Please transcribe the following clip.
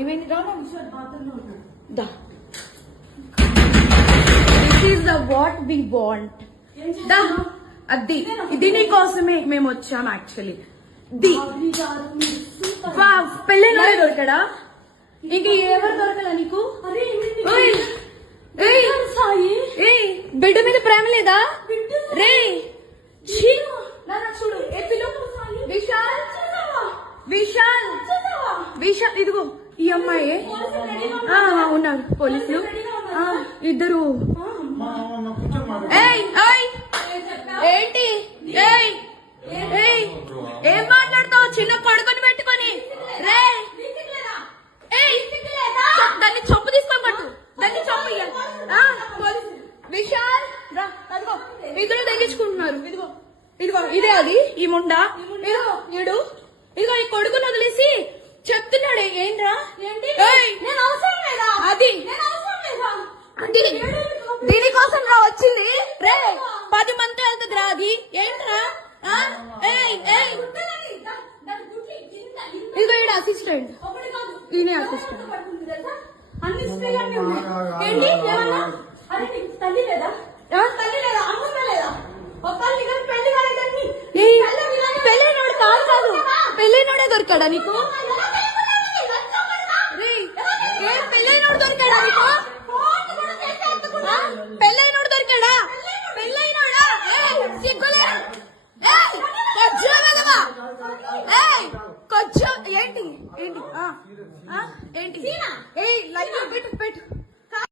ఏమైంది రా దా this is the what we want దా అది ఇది నీ కోసమే మేము వచ్చాం యాక్చువల్లీ పెళ్ళైన దొరకడా ఇంక ఎవరు దొరకలా నీకు బిడ్డ మీద ప్రేమ లేదా రే చూడు విశాల్ విశాల్ విశాల్ ఇదిగో ఈ అమ్మాయి ఉన్నారు పోలీసులు ఇద్దరు ఏంటి ఏం మాట్లాడతావు చిన్న కొడుకుని పెట్టుకొని రే దాన్ని చొప్పు తీసుకొని పట్టు దాన్ని చొప్పు విశాల్ రా అదిగో ఇద్దరు తగ్గించుకుంటున్నారు ఇదిగో ఇదిగో ఇదే అది ఈ ముండా ఇదిగో ఈడు ఇదిగో ఈ కొడుకుని వదిలేసి చెప్తున్నాడు ఏంట్రా అది దీనికోసం రా వచ్చింది రే 10 మంది వెళ్తుంది రా అది ఏంట్రా ఇదిగో ఈడ అసిస్టెంట్ ఈయనే అసిస్టెంట్ పెళ్ళైనోడు కాదు పెళ్ళైనోడే దొరికాడా నీకు